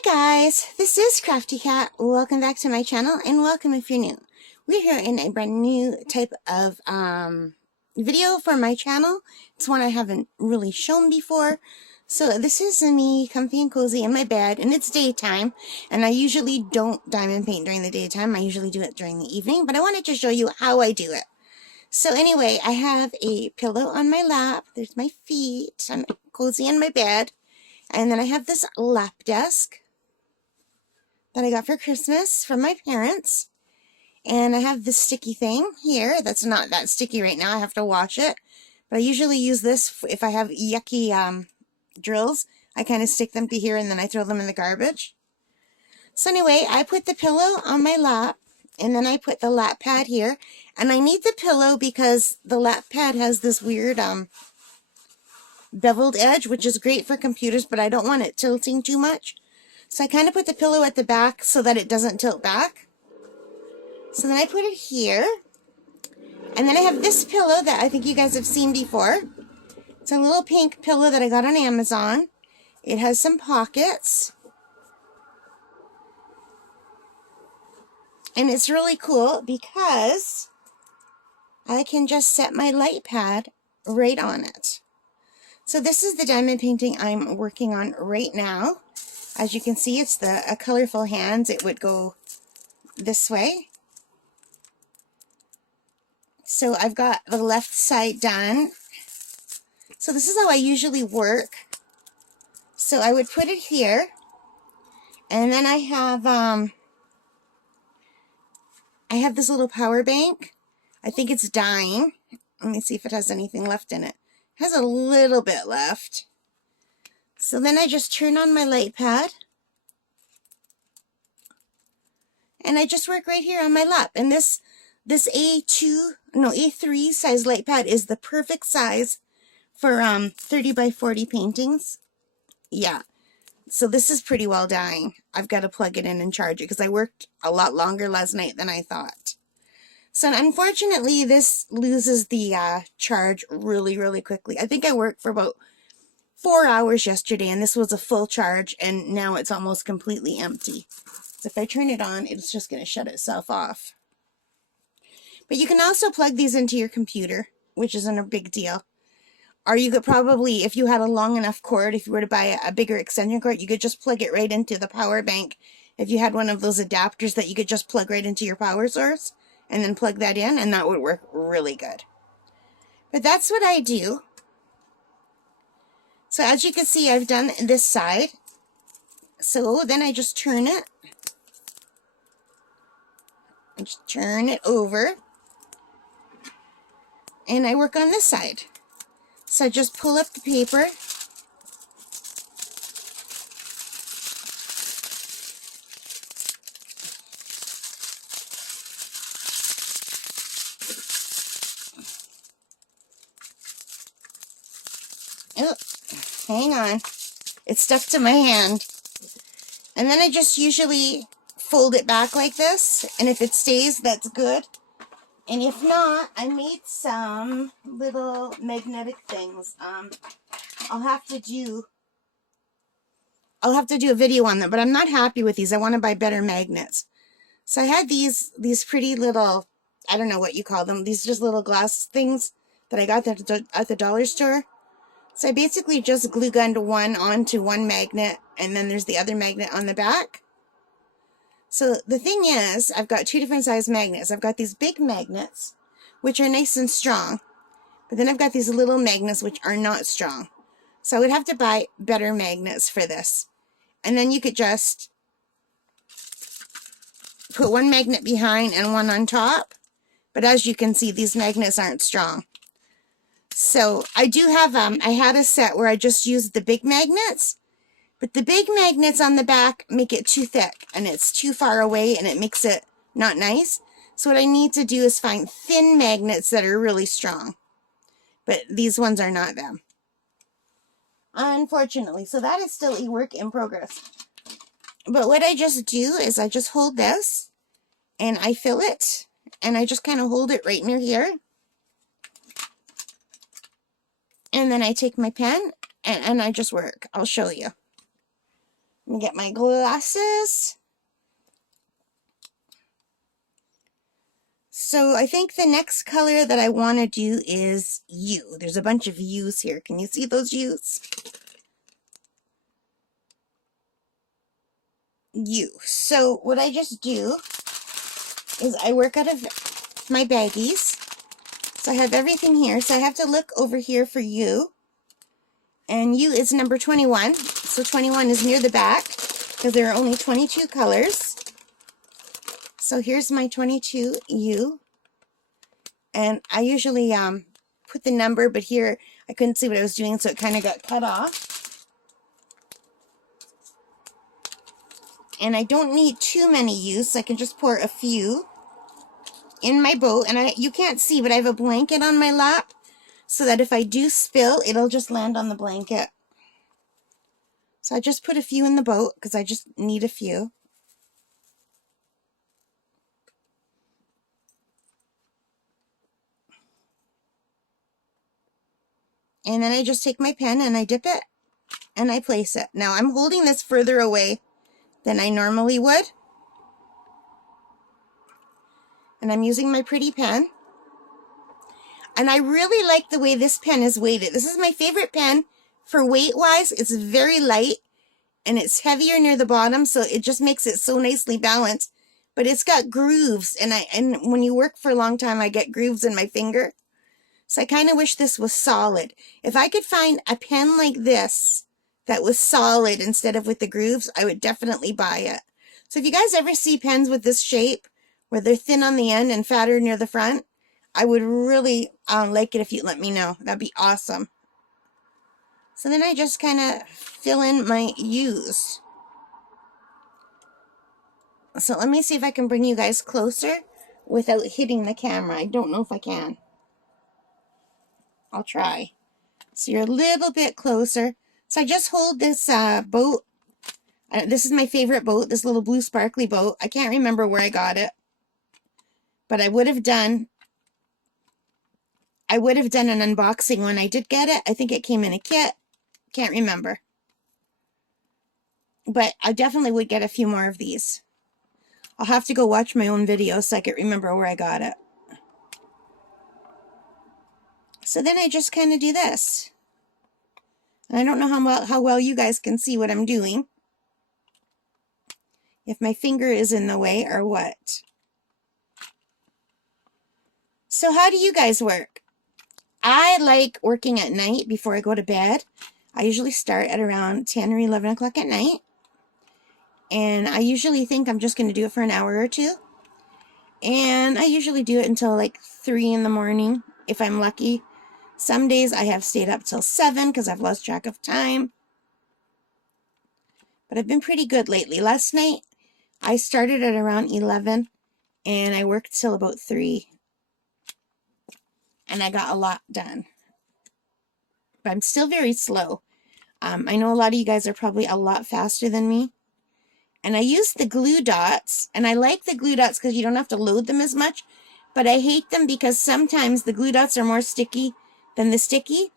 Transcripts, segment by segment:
Hi guys, this is Crafty Cat. Welcome back to my channel and welcome if you're new. We're here in a brand new type of video for my channel. It's one I haven't really shown before. So this is me comfy and cozy in my bed and it's daytime, and I usually don't diamond paint during the daytime. I usually do it during the evening, but I wanted to show you how I do it. So anyway, I have a pillow on my lap. There's my feet. I'm cozy in my bed. And then I have this lap desk that I got for Christmas from my parents. And I have this sticky thing here that's not that sticky right now. I have to wash it. But I usually use this if I have yucky drills. I kind of stick them to here and then I throw them in the garbage. So anyway, I put the pillow on my lap. And then I put the lap pad here. And I need the pillow because the lap pad has this weird beveled edge, which is great for computers, but I don't want it tilting too much. So I kind of put the pillow at the back so that it doesn't tilt back. So then I put it here. And then I have this pillow that I think you guys have seen before. It's a little pink pillow that I got on Amazon. It has some pockets. And it's really cool because I can just set my light pad right on it. So this is the diamond painting I'm working on right now. As you can see, it's a colorful hands. It would go this way. So I've got the left side done. So this is how I usually work. So I would put it here. And then I have this little power bank. I think it's dying. Let me see if it has anything left in it. It has a little bit left. So then I just turn on my light pad. And I just work right here on my lap. And this A3 size light pad is the perfect size for 30 by 40 paintings. Yeah. So this is pretty well dying. I've got to plug it in and charge it because I worked a lot longer last night than I thought. So unfortunately, this loses the charge really, really quickly. I think I worked for about 4 hours yesterday, and this was a full charge, and now it's almost completely empty. So if I turn it on, it's just going to shut itself off. But you can also plug these into your computer, which isn't a big deal. Or you could probably, if you had a long enough cord, if you were to buy a bigger extension cord, you could just plug it right into the power bank. If you had one of those adapters that you could just plug right into your power source, and then plug that in, and that would work really good. But that's what I do. So as you can see, I've done this side. So then I just turn it. I just turn it over. And I work on this side. So I just pull up the paper. Oh, hang on. It's stuck to my hand. And then I just usually fold it back like this. And if it stays, that's good. And if not, I made some little magnetic things. I'll have to do a video on them, but I'm not happy with these. I want to buy better magnets. So I had these pretty little, I don't know what you call them. These just little glass things that I got at the dollar store. So I basically just glue gunned one onto one magnet, and then there's the other magnet on the back. So the thing is, I've got two different size magnets. I've got these big magnets, which are nice and strong. But then I've got these little magnets, which are not strong. So I would have to buy better magnets for this. And then you could just put one magnet behind and one on top. But as you can see, these magnets aren't strong. So I do have, I had a set where I just used the big magnets. But the big magnets on the back make it too thick, and it's too far away, and it makes it not nice. So what I need to do is find thin magnets that are really strong. But these ones are not them, unfortunately. So that is still a work in progress. But what I just do is I just hold this, and I fill it, and I just kind of hold it right near here. And then I take my pen, and I just work. I'll show you. Let me get my glasses. So I think the next color that I want to do is U. There's a bunch of U's here. Can you see those U's? U. So what I just do is I work out of my baggies. So I have everything here. So I have to look over here for U. And U is number 21. So 21 is near the back because there are only 22 colors. So here's my 22 U. And I usually put the number, but here I couldn't see what I was doing, so it kind of got cut off. And I don't need too many U's, so I can just pour a few in my boat. And you can't see, but I have a blanket on my lap so that if I do spill, it'll just land on the blanket. So I just put a few in the boat because I just need a few. And then I just take my pen and I dip it and I place it. Now I'm holding this further away than I normally would. And I'm using my pretty pen. And I really like the way this pen is weighted. This is my favorite pen for weight-wise. It's very light and it's heavier near the bottom, so it just makes it so nicely balanced. But it's got grooves, and when you work for a long time, I get grooves in my finger. So I kind of wish this was solid. If I could find a pen like this that was solid instead of with the grooves, I would definitely buy it. So if you guys ever see pens with this shape, where they're thin on the end and fatter near the front, I would really like it if you'd let me know. That'd be awesome. So then I just kind of fill in my U's. So let me see if I can bring you guys closer without hitting the camera. I don't know if I can. I'll try. So you're a little bit closer. So I just hold this boat. This is my favorite boat, this little blue sparkly boat. I can't remember where I got it, but I would have done an unboxing when I did get it. I think it came in a kit. Can't remember. But I definitely would get a few more of these. I'll have to go watch my own video so I can remember where I got it. So then I just kind of do this. And I don't know how well you guys can see what I'm doing. If my finger is in the way or what. So how do you guys work? I like working at night before I go to bed. I usually start at around 10 or 11 o'clock at night. And I usually think I'm just going to do it for an hour or two. And I usually do it until like 3 in the morning if I'm lucky. Some days I have stayed up till 7 because I've lost track of time. But I've been pretty good lately. Last night I started at around 11 and I worked till about 3. And I got a lot done. But I'm still very slow. I know a lot of you guys are probably a lot faster than me. And I use the glue dots. And I like the glue dots because you don't have to load them as much. But I hate them because sometimes the glue dots are more sticky than the sticky.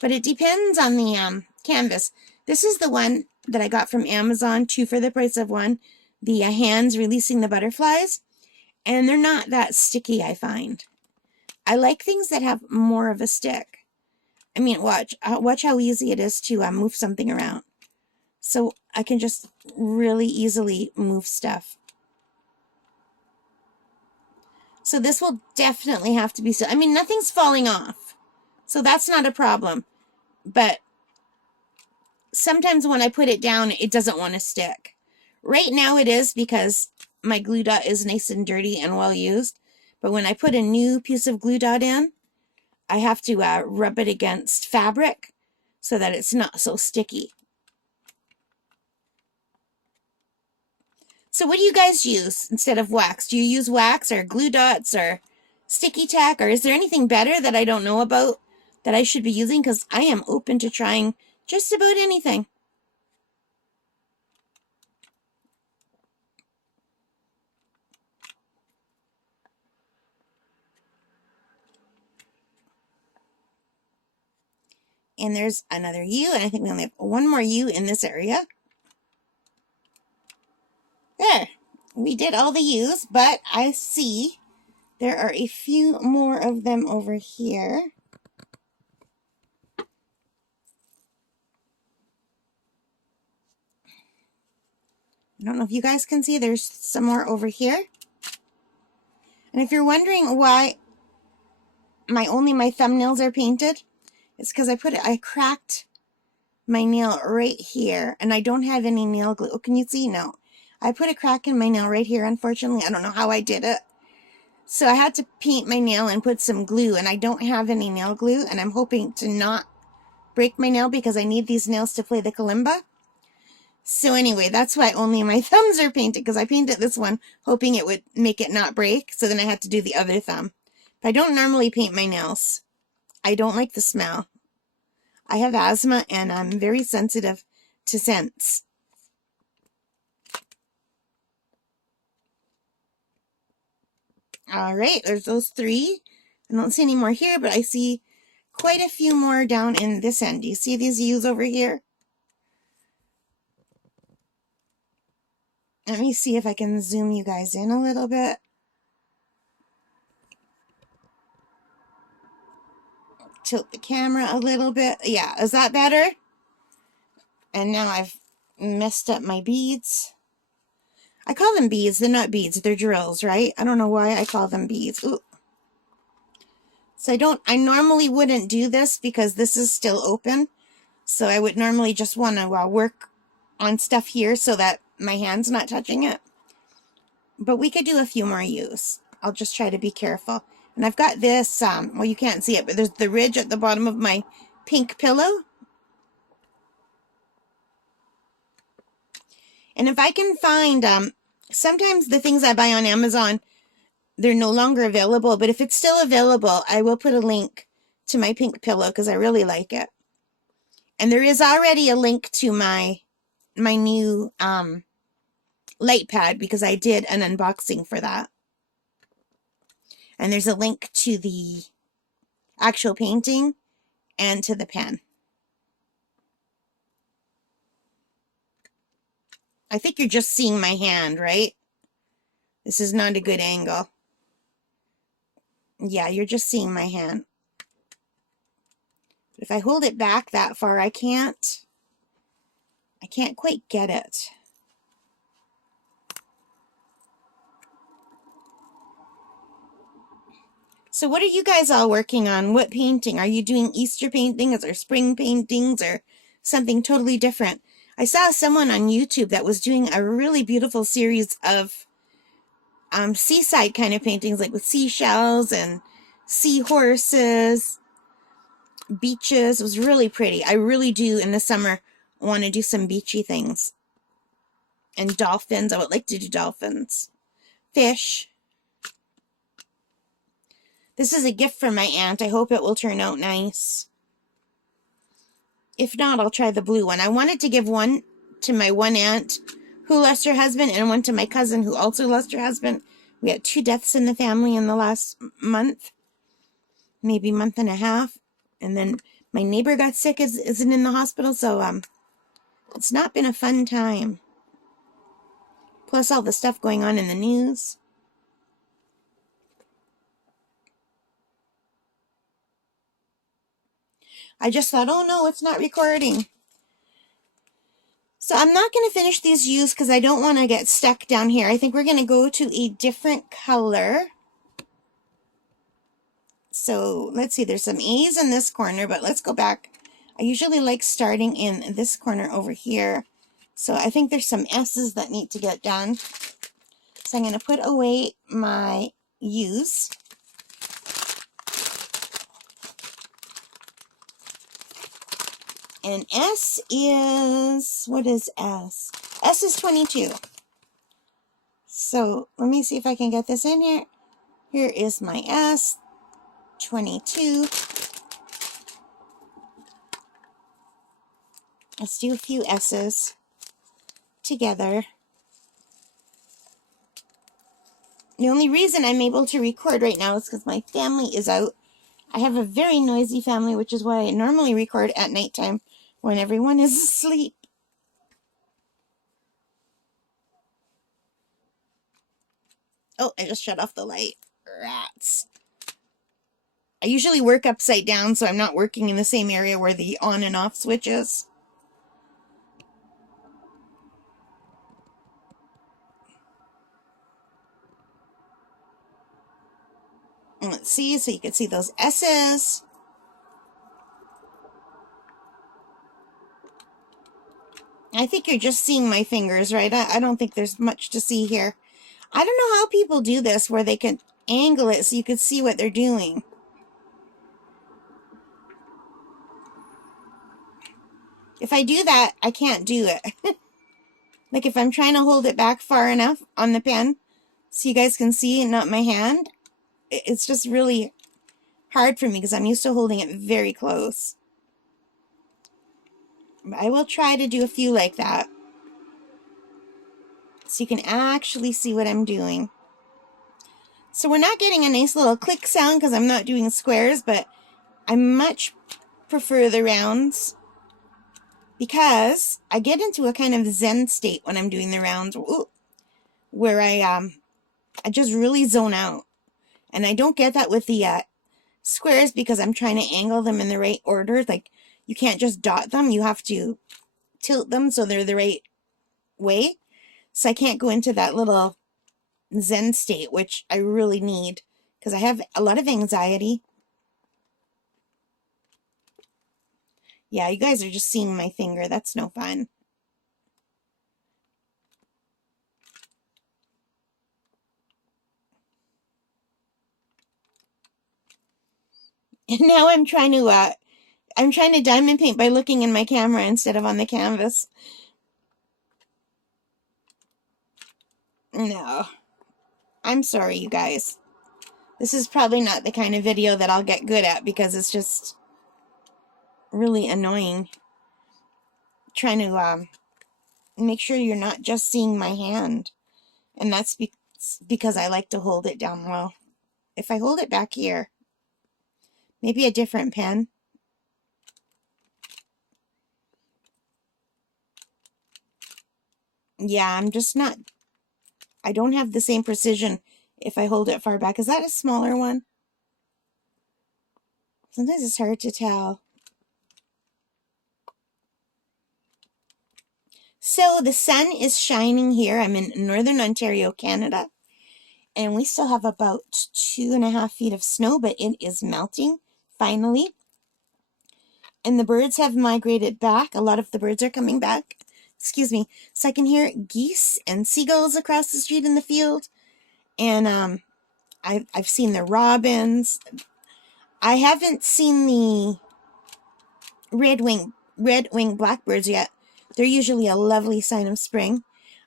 But it depends on the canvas. This is the one that I got from Amazon, 2 for the price of 1. The hands releasing the butterflies. And they're not that sticky, I find. I like things that have more of a stick. I mean, watch how easy it is to move something around. So I can just really easily move stuff. So this will definitely have to be so. I mean, nothing's falling off. So that's not a problem. But sometimes when I put it down, it doesn't want to stick. Right now it is because my glue dot is nice and dirty and well used. But when I put a new piece of glue dot in, I have to rub it against fabric so that it's not so sticky. So what do you guys use instead of wax? Do you use wax or glue dots or sticky tack? Or is there anything better that I don't know about that I should be using? Because I am open to trying just about anything. And there's another U, and I think we only have one more U in this area. There. We did all the U's, but I see there are a few more of them over here. I don't know if you guys can see, there's some more over here. And if you're wondering why only my thumbnails are painted, it's because I cracked my nail right here, and I don't have any nail glue. Oh, can you see? No. I put a crack in my nail right here, unfortunately. I don't know how I did it. So I had to paint my nail and put some glue, and I don't have any nail glue, and I'm hoping to not break my nail because I need these nails to play the kalimba. So anyway, that's why only my thumbs are painted, because I painted this one hoping it would make it not break, so then I had to do the other thumb. But I don't normally paint my nails. I don't like the smell. I have asthma and I'm very sensitive to scents. All right, there's those three. I don't see any more here, but I see quite a few more down in this end. Do you see these U's over here? Let me see if I can zoom you guys in a little bit. Tilt the camera a little bit. Yeah, is that better? And now I've messed up my beads. I call them beads. They're not beads. They're drills, right? I don't know why I call them beads. Ooh. So I normally wouldn't do this because this is still open. So I would normally just want to work on stuff here so that my hand's not touching it. But we could do a few more U's. I'll just try to be careful. And I've got this, well, you can't see it, but there's the ridge at the bottom of my pink pillow. And if I can find, sometimes the things I buy on Amazon, they're no longer available. But if it's still available, I will put a link to my pink pillow because I really like it. And there is already a link to my new light pad because I did an unboxing for that. And there's a link to the actual painting and to the pen. I think you're just seeing my hand, right? This is not a good angle. Yeah, you're just seeing my hand. If I hold it back that far, I can't quite get it. So what are you guys all working on? What painting? Are you doing Easter paintings or spring paintings or something totally different? I saw someone on YouTube that was doing a really beautiful series of seaside kind of paintings, like with seashells and seahorses, beaches. It was really pretty. I really do, in the summer, want to do some beachy things. And dolphins. I would like to do dolphins. Fish. This is a gift from my aunt. I hope it will turn out nice. If not, I'll try the blue one. I wanted to give one to my one aunt who lost her husband and one to my cousin who also lost her husband. We had 2 deaths in the family in the last month. Maybe month and a half. And then my neighbor got sick, isn't in the hospital. So it's not been a fun time. Plus all the stuff going on in the news. I just thought, oh no, it's not recording. So I'm not going to finish these U's because I don't want to get stuck down here. I think we're going to go to a different color. So let's see, there's some A's in this corner, but let's go back. I usually like starting in this corner over here. So I think there's some S's that need to get done. So I'm going to put away my U's. And S is, what is S? S is 22. So let me see if I can get this in here. Here is my S, 22. Let's do a few S's together. The only reason I'm able to record right now is because my family is out. I have a very noisy family, which is why I normally record at nighttime when everyone is asleep. Oh, I just shut off the light. Rats. I usually work upside down, so I'm not working in the same area where the on and off switch is. And let's see, so you can see those S's. I think you're just seeing my fingers, right? I don't think there's much to see here. I don't know how people do this where they can angle it so you can see what they're doing. If I do that, I can't do it. Like if I'm trying to hold it back far enough on the pen so you guys can see and not my hand, it's just really hard for me because I'm used to holding it very close. But I will try to do a few like that so you can actually see what I'm doing. So we're not getting a nice little click sound because I'm not doing squares, but I much prefer the rounds because I get into a kind of zen state when I'm doing the rounds, where I just really zone out. And I don't get that with the squares because I'm trying to angle them in the right order. Like, you can't just dot them. You have to tilt them so they're the right way. So I can't go into that little zen state, which I really need because I have a lot of anxiety. Yeah, you guys are just seeing my finger. That's no fun. And now I'm trying to diamond paint by looking in my camera instead of on the canvas. No. I'm sorry, you guys. This is probably not the kind of video that I'll get good at because it's just really annoying trying to make sure you're not just seeing my hand. And that's because I like to hold it down low. If I hold it back here, maybe a different pen. Yeah, I'm just not, I don't have the same precision if I hold it far back. Is that a smaller one? Sometimes it's hard to tell. So the sun is shining here. I'm in Northern Ontario, Canada. And we still have about 2.5 feet of snow, but it is melting, finally. And the birds have migrated back. A lot of the birds are coming back. Excuse me. So I can hear geese and seagulls across the street in the field. And I've seen the robins. I haven't seen the red-winged blackbirds yet. They're usually a lovely sign of spring.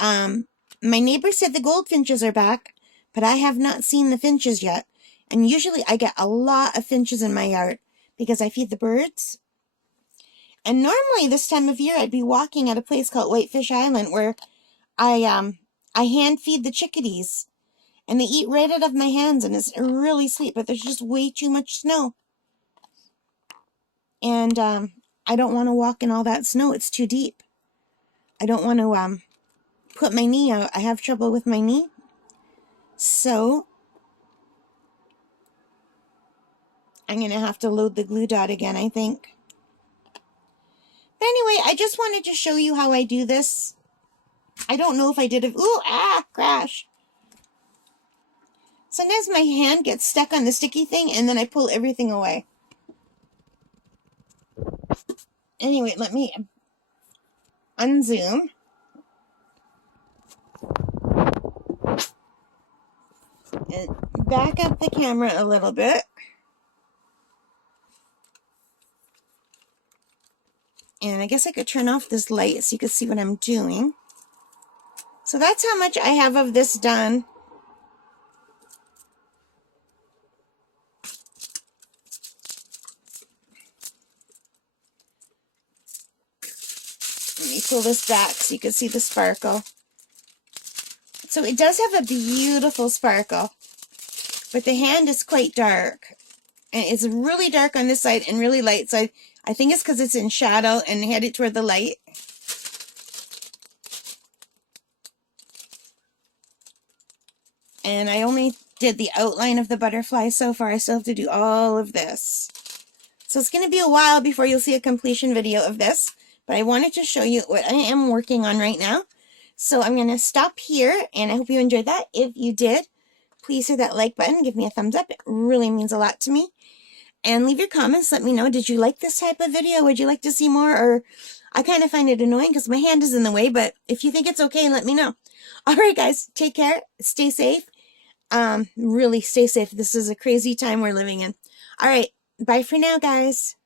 My neighbor said the goldfinches are back, but I have not seen the finches yet. And usually I get a lot of finches in my yard because I feed the birds. And normally this time of year I'd be walking at a place called Whitefish Island where I hand feed the chickadees. And they eat right out of my hands and it's really sweet, but there's just way too much snow. And I don't want to walk in all that snow. It's too deep. I don't want to put my knee out. I have trouble with my knee. So I'm going to have to load the glue dot again, I think. But anyway, I just wanted to show you how I do this. I don't know if I did it. Ooh, crash. Sometimes my hand gets stuck on the sticky thing and then I pull everything away. Anyway, let me unzoom. And back up the camera a little bit. And I guess I could turn off this light so you can see what I'm doing. So that's how much I have of this done. Let me pull this back so you can see the sparkle. So it does have a beautiful sparkle, but the hand is quite dark. And it's really dark on this side and really light. So I think it's because it's in shadow and headed toward the light. And I only did the outline of the butterfly so far. I still have to do all of this. So it's going to be a while before you'll see a completion video of this. But I wanted to show you what I am working on right now. So I'm going to stop here, and I hope you enjoyed that. If you did, please hit that like button. Give me a thumbs up. It really means a lot to me. And leave your comments. Let me know, did you like this type of video? Would you like to see more? Or I kind of find it annoying because my hand is in the way. But if you think it's okay, let me know. All right, guys. Take care. Stay safe. Really stay safe. This is a crazy time we're living in. All right. Bye for now, guys.